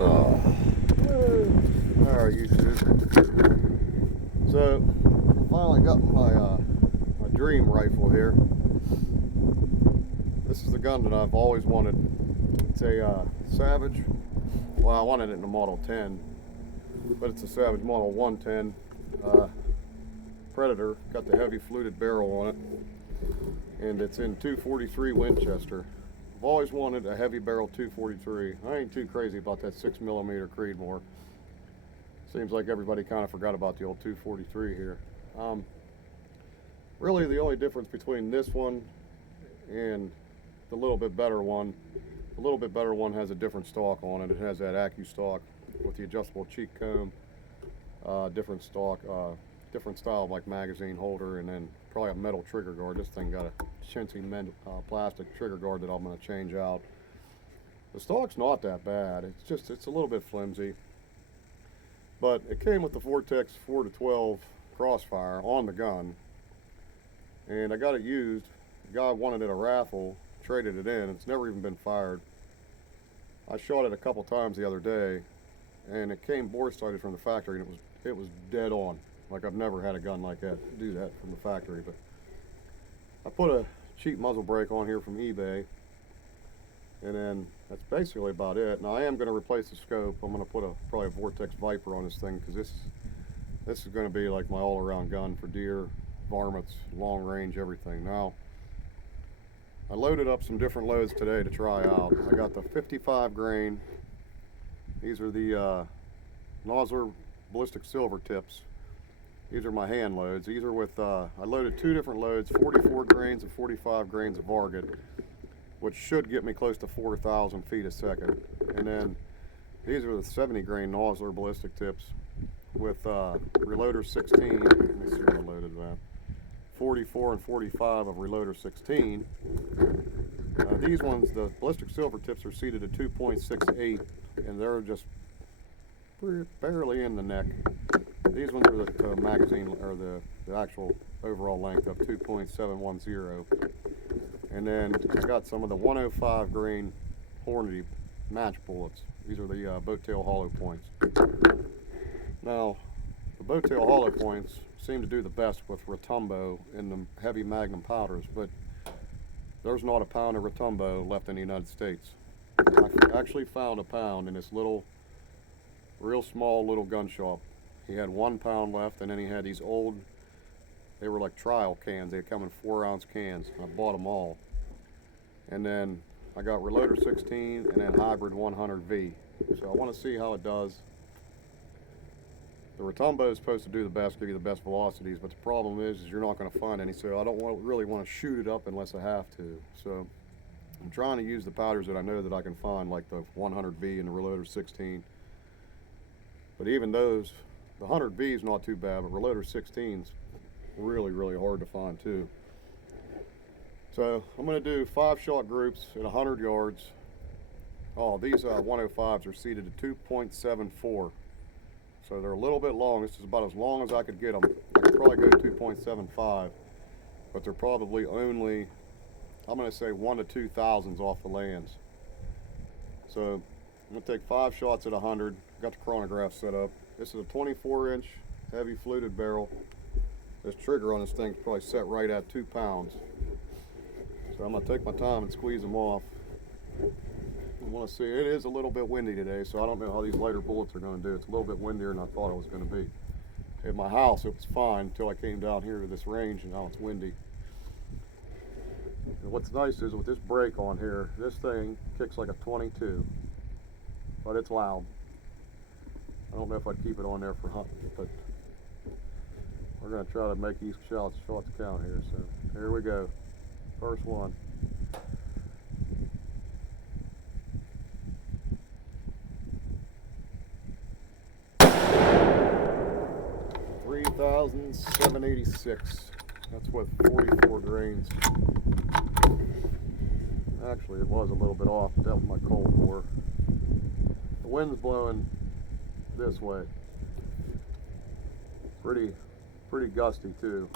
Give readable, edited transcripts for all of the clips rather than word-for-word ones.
Alright, YouTube. So, finally got my dream rifle here. This is the gun that I've always wanted. It's a Savage. Well, I wanted it in a Model 10, but it's a Savage Model 110 Predator. Got the heavy fluted barrel on it, and it's in 243 Winchester. I've always wanted a heavy barrel 243. I ain't too crazy about that 6mm Creedmoor. Seems like everybody kind of forgot about the old 243 here. Really, the only difference between this one and the little bit better one has a different stock on it. It has that AccuStock with the adjustable cheek comb, different stock, different style like magazine holder, and then probably a metal trigger guard. This thing got a chintzy plastic trigger guard that I'm going to change out. The stock's not that bad. It's a little bit flimsy, but it came with the Vortex 4-12 crossfire on the gun, and I got it used. The guy wanted it at a raffle, traded it in. It's never even been fired. I shot it a couple times the other day, and it came bore sighted from the factory, and it was dead on. Like, I've never had a gun like that do that from the factory. But I put a cheap muzzle brake on here from eBay, and then that's basically about it. Now I am going to replace the scope. I'm going to put probably a Vortex Viper on this thing, because this is going to be like my all-around gun for deer, varmints, long range, everything. Now, I loaded up some different loads today to try out. I got the 55 grain. These are the Nosler ballistic silver tips. These are my hand loads. These are with, I loaded two different loads, 44 grains and 45 grains of Varget, which should get me close to 4,000 feet a second. And then these are the 70 grain Nosler ballistic tips with reloader 16. Let me see what I loaded that. 44 and 45 of reloader 16. These ones, the ballistic silver tips, are seated at 2.68, and they're just barely in the neck. These ones are the magazine, or the actual overall length of 2.710. And then I got some of the 105 grain Hornady match bullets. These are the boat tail hollow points. Now, the boat tail hollow points seem to do the best with Rotumbo in the heavy magnum powders, but there's not a pound of Rotumbo left in the United States. I actually found a pound in this little, real small little gun shop. He had 1 pound left, and then he had these old, they were like trial cans. They come in 4-ounce cans. I bought them all. And then I got reloader 16 and then hybrid 100V. So I want to see how it does. The Rotumbo is supposed to do the best, give you the best velocities, but the problem is you're not going to find any, so I don't really want to shoot it up unless I have to. So I'm trying to use the powders that I know that I can find, like the 100V and the reloader 16. But even those, the 100V is not too bad, but reloader 16 is really, really hard to find too. So I'm going to do 5-shot groups at 100 yards. Oh, these 105s are seated at 2.74. So they're a little bit long. This is about as long as I could get them. I could probably go 2.75, but they're probably only, I'm going to say 1 to 2 thousandths off the lands. So I'm going to take 5 shots at 100. Got the chronograph set up. This is a 24-inch heavy fluted barrel. This trigger on this thing is probably set right at 2 pounds. So I'm going to take my time and squeeze them off. I want to see, it is a little bit windy today, so I don't know how these lighter bullets are going to do. It's a little bit windier than I thought it was going to be. At my house, it was fine until I came down here to this range, and now it's windy. And what's nice is with this brake on here, this thing kicks like a 22, but it's loud. I don't know if I'd keep it on there for hunting, but we're going to try to make these shots count here. So here we go. First one. 3,786. That's with 44 grains. Actually, it was a little bit off. That was my cold bore. The wind's blowing this way. Pretty gusty too.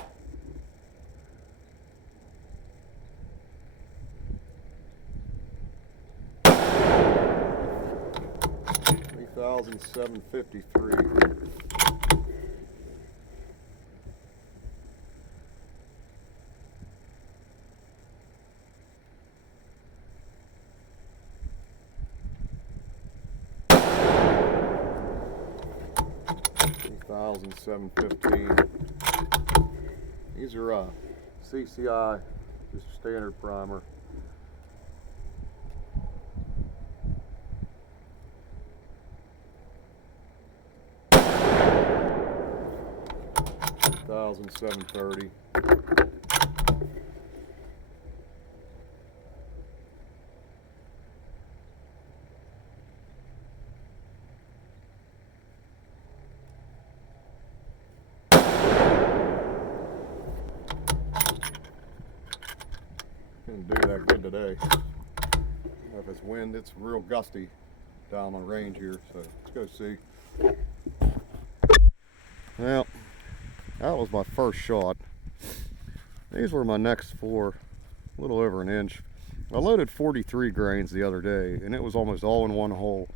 2,753. $2,715. These are CCI, just a standard primer. $1,730. Didn't do that good today. If it's wind, it's real gusty down the range here, so let's go see. Well, that was my first shot. These were my next four, a little over an inch. I loaded 43 grains the other day, and it was almost all in one hole.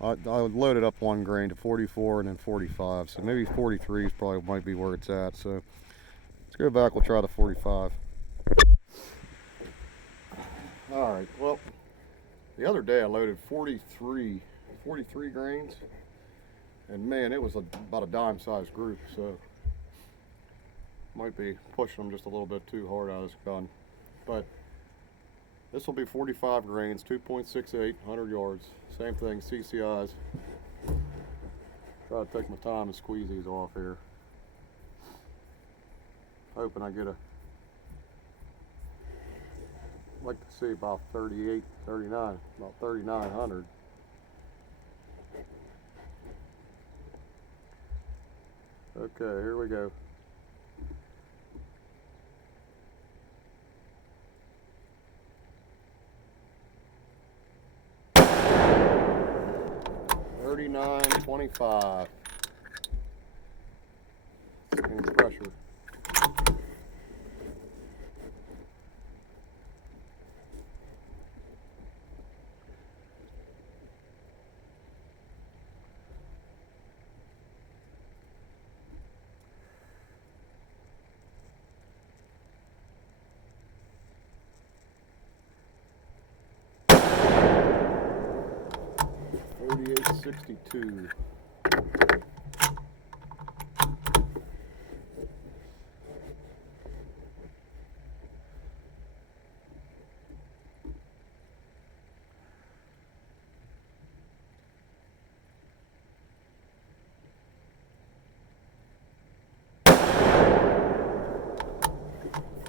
I loaded up one grain to 44 and then 45, so maybe 43 is probably might be where it's at. So let's go back, we'll try the 45. All right, well, the other day I loaded 43 grains, and man, it was about a dime-sized group, so might be pushing them just a little bit too hard out of this gun. But this will be 45 grains, 2.68, 100 yards. Same thing, CCIs. Try to take my time and squeeze these off here. Hoping I get I'd like to see about 38, 39, about 3,900. Okay, here we go. $39.25. Any pressure. $38.62.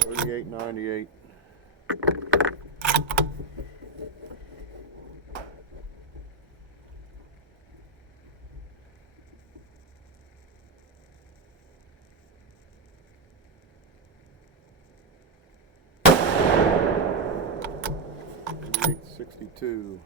$38.98. $68.62.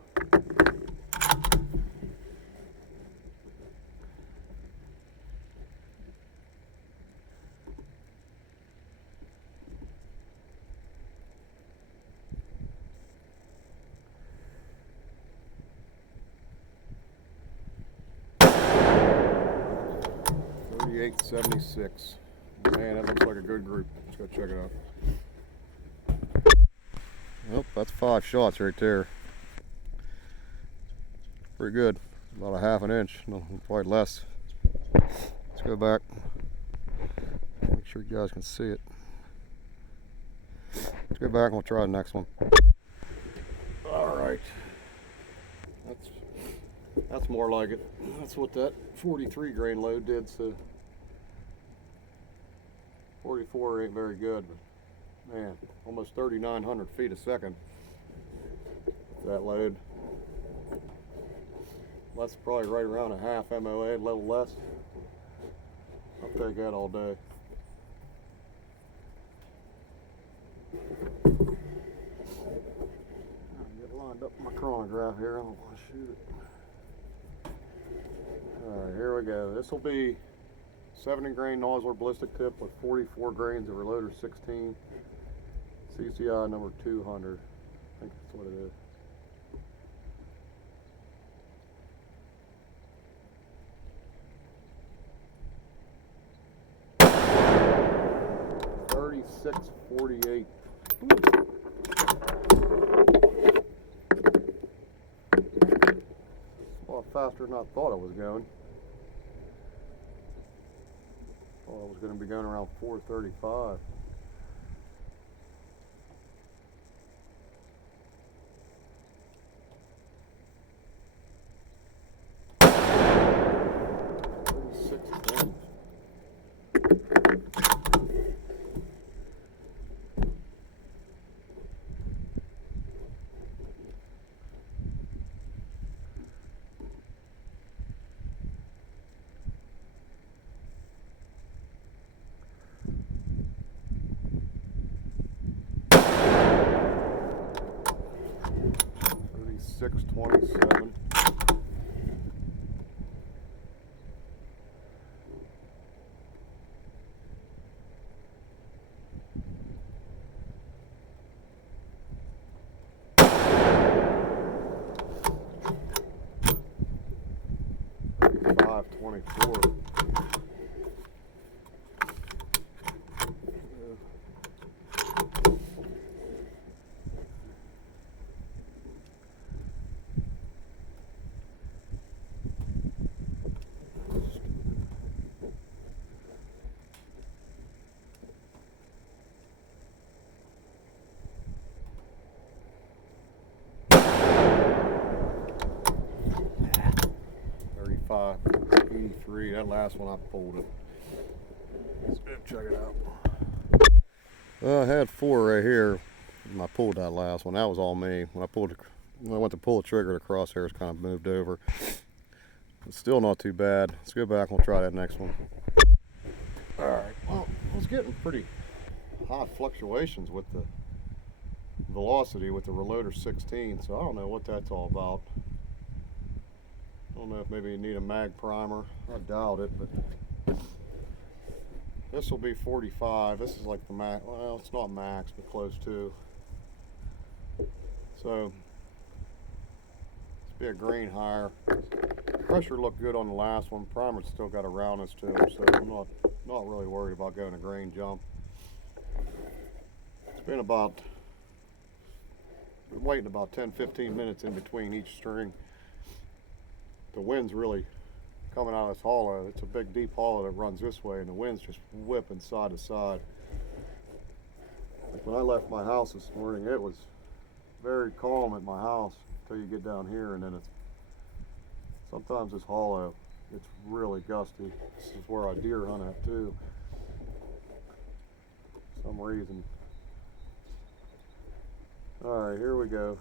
$38.76. Man, that looks like a good group. Let's go check it out. Well, that's 5 shots right there. Pretty good. About a half an inch, no, quite less. Let's go back. Make sure you guys can see it. Let's go back and we'll try the next one. All right. That's more like it. That's what that 43 grain load did, so 44 ain't very good, but man, almost 3,900 feet a second. That load. That's probably right around a half MOA, a little less. I'll take that all day. I'll get lined up my chronograph here. I don't want to shoot it. Alright, here we go. This will be 70 grain nozzler ballistic tip with 44 grains of reloader 16. CCI number 200. I think that's what it is. 36.48. A lot faster than I thought it was going. Thought it was going to be going around 4:35. $6.27. $5.24. $35.83. That last one I pulled it. Let's go check it out. Well, I had 4 right here. And I pulled that last one. That was all me. When I went to pull the trigger, the crosshairs kind of moved over. It's still not too bad. Let's go back and we'll try that next one. Alright, well, I was getting pretty high fluctuations with the velocity with the Reloader 16, so I don't know what that's all about. I don't know if maybe you need a mag primer. I doubt it, but this will be 45. This is like the max. Well, it's not max, but close to. So let's be a grain higher. Pressure looked good on the last one. Primer's still got a roundness to it, so I'm not really worried about going a grain jump. It's been waiting about 10-15 minutes in between each string. The wind's really coming out of this hollow. It's a big deep hollow that runs this way, and the wind's just whipping side to side. Like when I left my house this morning, it was very calm at my house until you get down here, and then sometimes this hollow, it's really gusty. This is where I deer hunt at too. For some reason. Alright, here we go.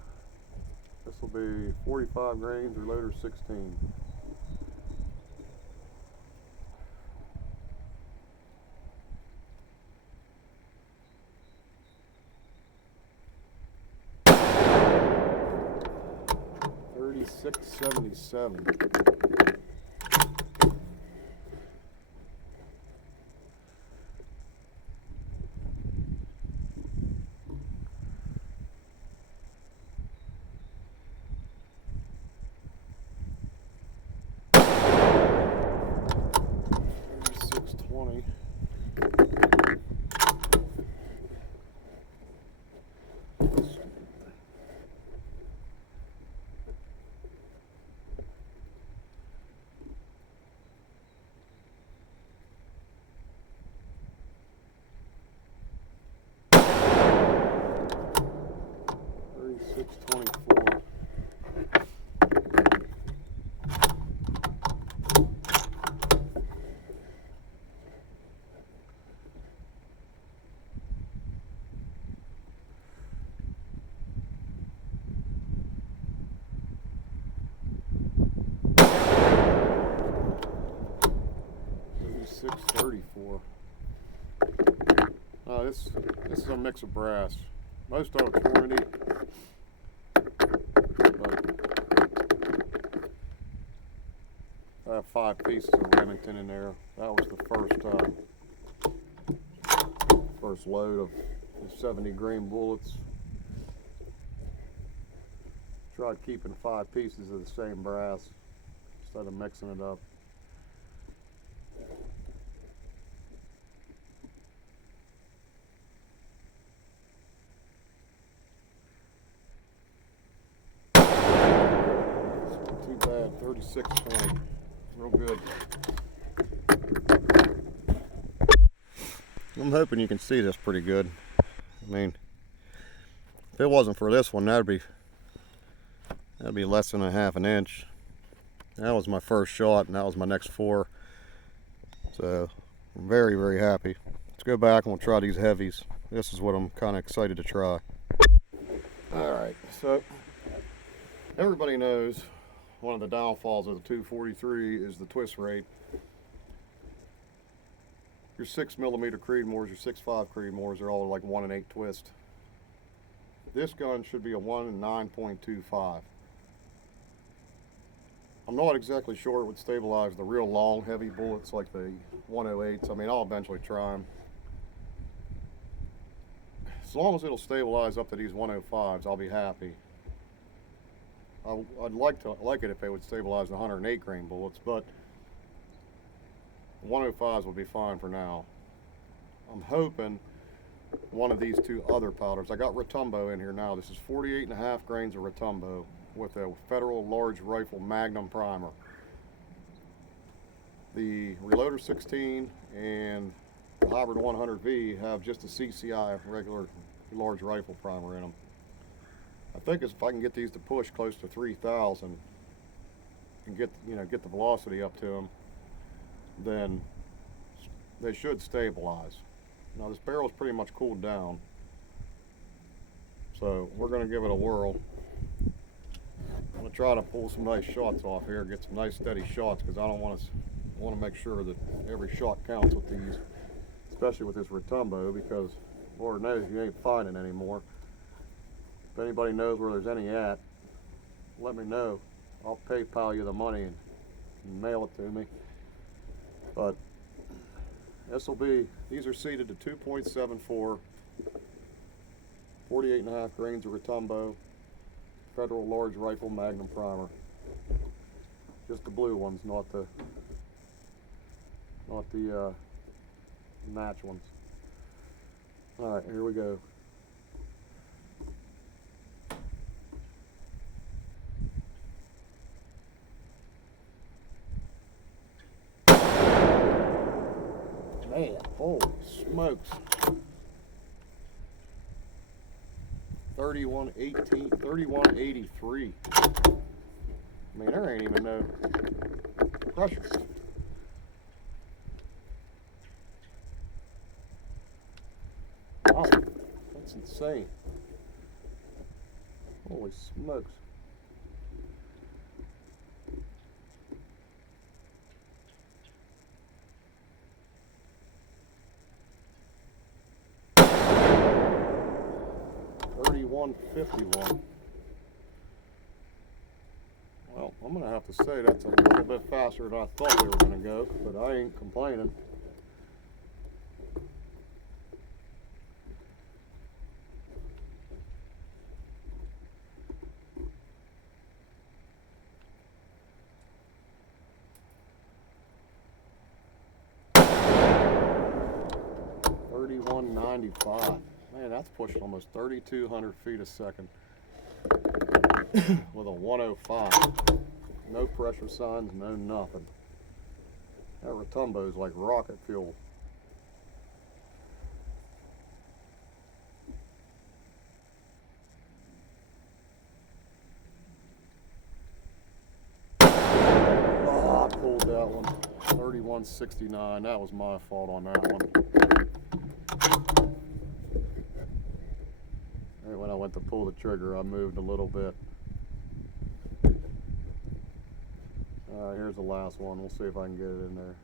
This will be 45 grains, Reloader 16. $36.77. $36.20. $36.24. $36.34. This is a mix of brass. Most of it's warranty, but I have 5 pieces of Remington in there. That was the first load of the 70 grain bullets. Tried keeping 5 pieces of the same brass instead of mixing it up. 36.20. Real good. I'm hoping you can see this pretty good. I mean, if it wasn't for this one, that'd be less than a half an inch. That was my first shot, and that was my next 4. So I'm very, very happy. Let's go back and we'll try these heavies. This is what I'm kind of excited to try. All right, so everybody knows one of the downfalls of the 243 is the twist rate. Your 6mm Creedmoors, your 6.5 Creedmoors are all like 1 1/8 twist. This gun should be a 1 in 9.25. I'm not exactly sure it would stabilize the real long heavy bullets like the 108s. I mean, I'll eventually try them. As long as it'll stabilize up to these 105s, I'll be happy. I'd like it if they would stabilize the 108 grain bullets, but 105s will be fine for now. I'm hoping one of these 2 other powders. I got Rotumbo in here now. This is 48.5 grains of Rotumbo with a Federal Large Rifle Magnum primer. The Reloader 16 and the Hybrid 100V have just a CCI regular large rifle primer in them. I think if I can get these to push close to 3,000 and get the velocity up to them, then they should stabilize. Now this barrel's pretty much cooled down, so we're going to give it a whirl. I'm going to try to pull some nice shots off here, get some nice steady shots, because I want to make sure that every shot counts with these, especially with this Rotumbo, because Lord knows you ain't finding anymore. If anybody knows where there's any at, let me know. I'll PayPal you the money and mail it to me. But these are seated to 2.74, 48.5 grains of Rotumbo, Federal Large Rifle Magnum primer. Just the blue ones, not the match ones. All right, here we go. Man, holy smokes. 3118, 3183. I mean, there ain't even no pressure. Wow, that's insane. Holy smokes. $31.51. Well, I'm gonna have to say that's a little bit faster than I thought they were gonna go, but I ain't complaining. $31.95. Man, that's pushing almost 3,200 feet a second with a 105. No pressure signs, no nothing. That Rotumbo's like rocket fuel. Oh, I pulled that one. 31.69. That was my fault on that one. When I went to pull the trigger, I moved a little bit. Alright, here's the last one. We'll see if I can get it in there.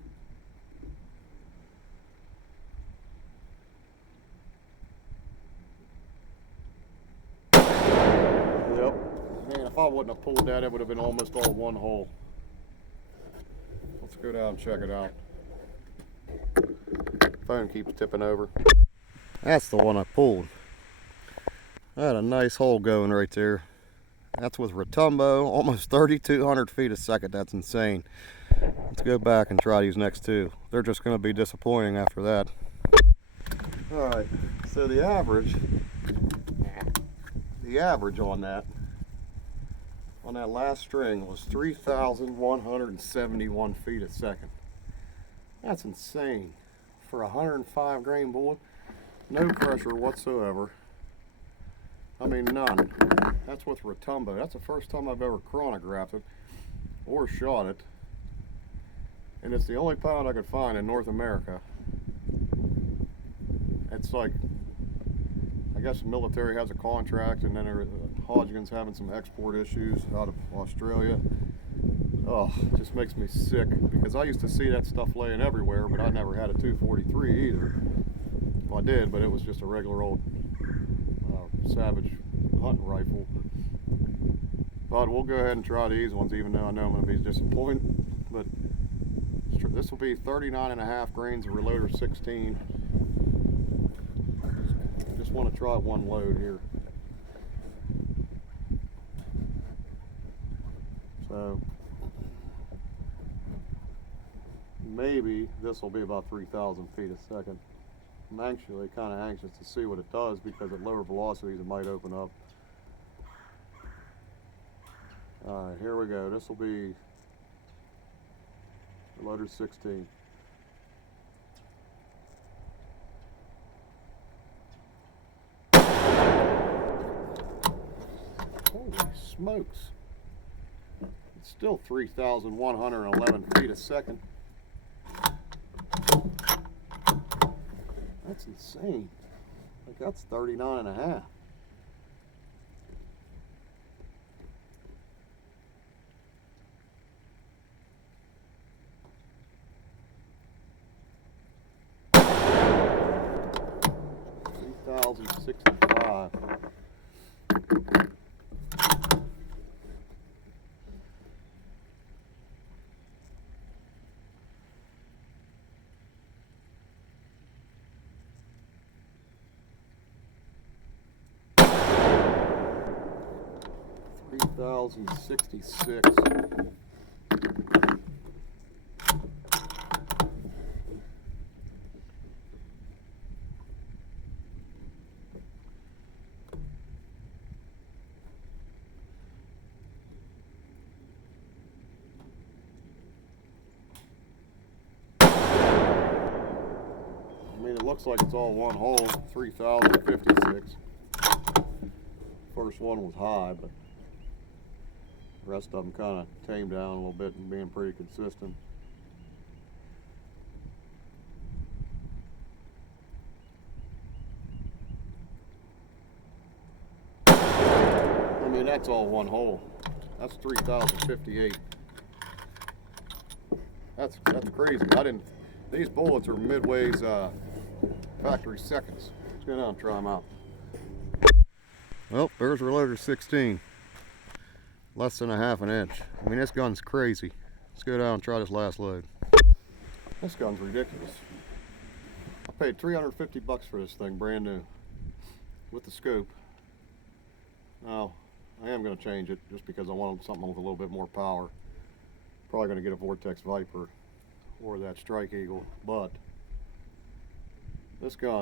Yep. Man, if I wouldn't have pulled that, it would have been almost all one hole. Let's go down and check it out. Phone keeps tipping over. That's the one I pulled. I had a nice hole going right there. That's with Rotumbo, almost 3,200 feet a second. That's insane. Let's go back and try these next 2. They're just going to be disappointing after that. All right, so the average on that on that last string was 3,171 feet a second. That's insane. For a 105 grain bullet, no pressure whatsoever. I mean, none. That's with Rotumbo. That's the first time I've ever chronographed it or shot it. And it's the only pound I could find in North America. It's like, I guess the military has a contract, and then Hodgkin's having some export issues out of Australia. Oh, it just makes me sick, because I used to see that stuff laying everywhere, but I never had a 243 either. Well, I did, but it was just a regular old Savage hunting rifle. But we'll go ahead and try these ones, even though I know I'm going to be disappointed. But this will be 39.5 grains of reloader 16. Just want to try one load here. So maybe this will be about 3,000 feet a second. I'm actually kind of anxious to see what it does, because at lower velocities it might open up. Alright, here we go. This will be reloader 16. Holy smokes. It's still 3,111 feet a second. That's insane. Like, that's 39.5. $3,065. $3,066. I mean, it looks like it's all one hole. 3,056. First one was high, but the rest of them kind of tamed down a little bit and being pretty consistent. I mean, that's all one hole. That's 3,058. That's crazy. These bullets are Midway's factory seconds. Let's go down and try them out. Well, there's reloader 16. Less than a half an inch. I mean, this gun's crazy. Let's go down and try this last load. This gun's ridiculous. I paid 350 bucks for this thing, brand new, with the scope. Now, I am going to change it just because I want something with a little bit more power. Probably going to get a Vortex Viper or that Strike Eagle, but this gun